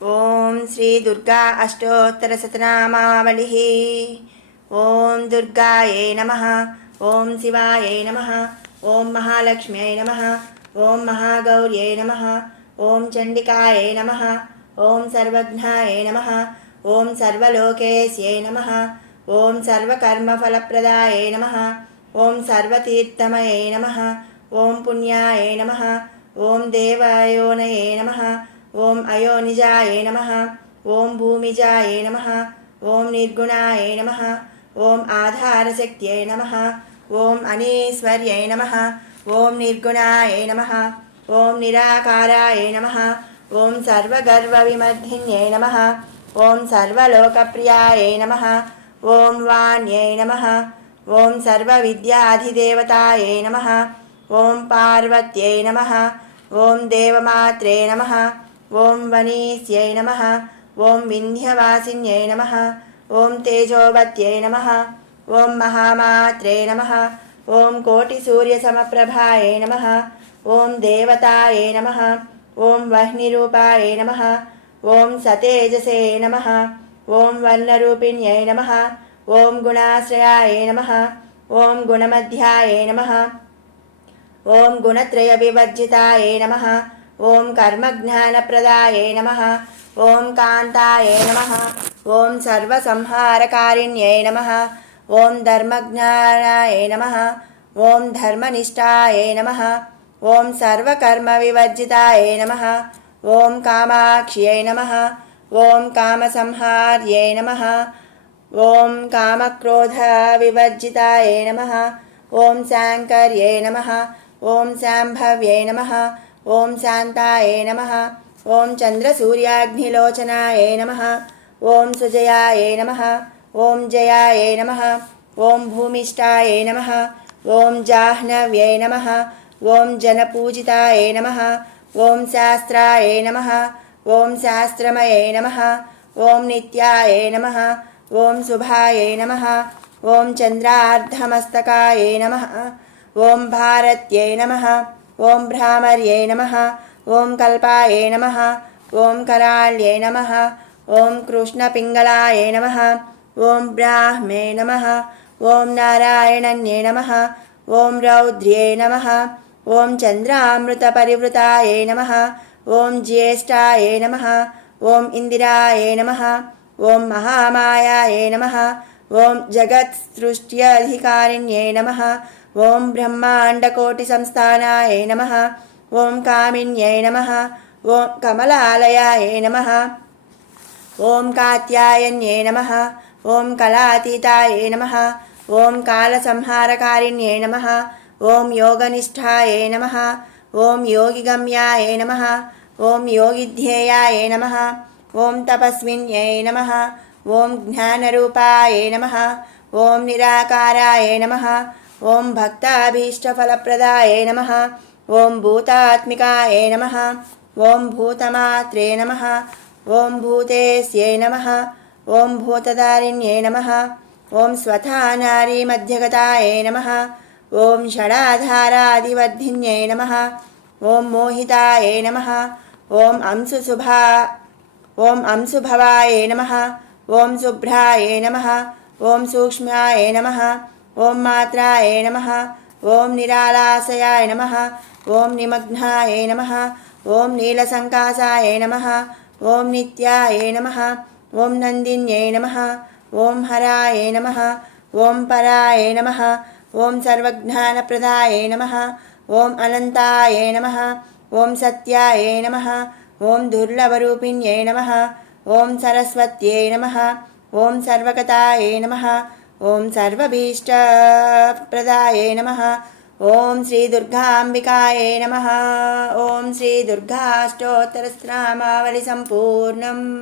ఓం శ్రీ దుర్గా అష్టోత్తర శతనామావళిః. ఓం దుర్గాయై నమః. ఓం శివాయై నమః. ఓం మహాలక్ష్మ్యై నమః. ఓం మహాగౌర్యై నమః. ఓం చండికాయై నమః. ఓం సర్వజ్ఞాయై నమః. ఓం సర్వలోకేశ్యై నమః. ఓం సర్వకర్మఫలప్రదాయై నమః. ఓం సర్వతీర్థమయై నమః. ఓం పుణ్యాయై నమః. ఓం దేవయోనయే నమః. ఓం అయోనిజాయే నమః. ఓం భూమిజాయే నమః. ఓం నిర్గుణాయే నమః. ఓం ఆధారశక్త్యై నమః. ఓం అనీశ్వర్యై నమః. ఓం నిర్గుణాయే నమః. ఓం నిరాకారాయే నమః. ఓం సర్వగర్వవిమర్ధిన్యై నమః. ఓం సర్వలోకప్రియాయే నమః. ఓం వాణ్యై నమః. ఓం సర్వవిద్యాధిదేవతాయే నమః. ఓం పార్వత్యై నమః. ఓం దేవమాత్రే నమః. ఓం వనీస్యై నమః. ఓం వింధ్యవాసిన్యై నమః. ఓం తేజోవత్యై నమః. ఓం మహామాత్రే నమః. ఓం కోటిసూర్యసమప్రభాయై నమః. ఓం దేవతాయే నమః. ఓం వహ్నిరూపాయే నమః. ఓం సతేజసే నమః. ఓం వర్ణరూపిణ్యై నమః. ఓం గుణాశ్రయాయే నమః. ఓం గుణమధ్యాయే నమః. ఓం గుణత్రయవివర్జితాయే నమః. ఓం కర్మజ్ఞానప్రదాయే నమః. ఓం కాంతాయే నమః. ఓం సర్వసంహారకారిణ్యై నమః. ఓం ధర్మజ్ఞానాయే నమః. ఓం ధర్మనిష్టాయే నమః. ఓం సర్వకర్మవివర్జితాయే నమః. ఓం కామాక్ష్యై నమః. ఓం కామసంహార్యై నమః. ఓం కామక్రోధవివర్జితాయే నమః. ఓం శాంకర్యై నమః. ఓం శాంభవ్యై నమః. ఓం శాంతాయే నమః. ఓం చంద్రసూర్యాగ్నిలోచనాయే నమః. ఓం సుజయాయే నమః. ఓం జయాయే నమః. ఓం భూమిష్టాయే నమః. ఓం జాహ్నవ్యై నమః. ఓం జనపూజితాయే నమః. ఓం శాస్త్రాయే నమః. ఓం శాస్త్రమయే నమః. ఓం నిత్యాయే నమః. ఓం శుభాయే నమః. ఓం చంద్రార్ధమస్తకాయే నమః. ఓం భారత్యై నమః. ఓం భ్రామర్యై నమః. ఓం కల్పాయే నమః. ఓం కరాళ్యై నమః. ఓం కృష్ణపింగళాయే నమః. ఓం బ్రాహ్మే నమః. ఓం నారాయణన్యై నమః. ఓం రౌద్ర్యై నమః. ఓం చంద్రామృతపరివృతాయే నమః. ఓం జ్యేష్ఠాయే నమః. ఓం ఇందిరాయే నమః. ఓం మహామాయాయే నమః. ఓం జగత్సృష్ట్యధికారిణ్యై నమః. ఓం బ్రహ్మాండకోటిసంస్థానాయే నమః. ఓం కామిన్యై నమః. ఓం కమలాలయాయే నమః. ఓం కాత్యాయన్యై నమః. ఓం కళాతీతాయే నమః. ఓం కాలసంహారకారిణ్యై నమః. ఓం యోగనిష్ఠాయే నమః. ఓం యోగిగమ్యాయే నమః. ఓం యోగిధ్యేయాయే నమః. ఓం తపస్విన్యై నమః. ఓం జ్ఞానరూపాయే నమః. ఓం నిరాకారాయే నమః. ఓం భక్తాభీష్టఫలప్రదాయే నమః. ఓం భూతాత్మికాయే నమః. ఓం భూతమాత్రే నమః. ఓం భూతేస్యై నమః. ఓం భూతదారిణ్యై నమః. ఓం స్వథానారీమధ్యగతాయే నమః. ఓం షడాధారాదివర్ధిన్యై నమః. ఓం మోహితాయే నమః. ఓం అంశుభవాయే నమః. ఓం శుభ్రాయే నమః. ఓం సూక్ష్మాయే నమః. ఓం మాత్రాయే నమః. ఓం నిరాలాసయాయ నమః. ఓం నిమగ్నాయే నమః. ఓం నీలసంకాసాయే నమః. ఓం నిత్యాయే నమః. ఓం నందిన్యై నమః. ఓం హరాయే నమః. ఓం పరాయే నమః. ఓం సర్వజ్ఞానప్రదాయే నమః. ఓం అనంతాయే నమః. ఓం సత్యాయే నమః. ఓం దుర్లభరూపిణ్యై నమః. ఓం సరస్వత్యై నమః. ఓం సర్వగతాయే నమః. ఓం సర్వభీష్టప్రదాయే నమః. ఓం శ్రీ దుర్గాంబికాయే నమః. ఓం శ్రీ దుర్గాష్టోత్తరశతనామావళి సంపూర్ణం.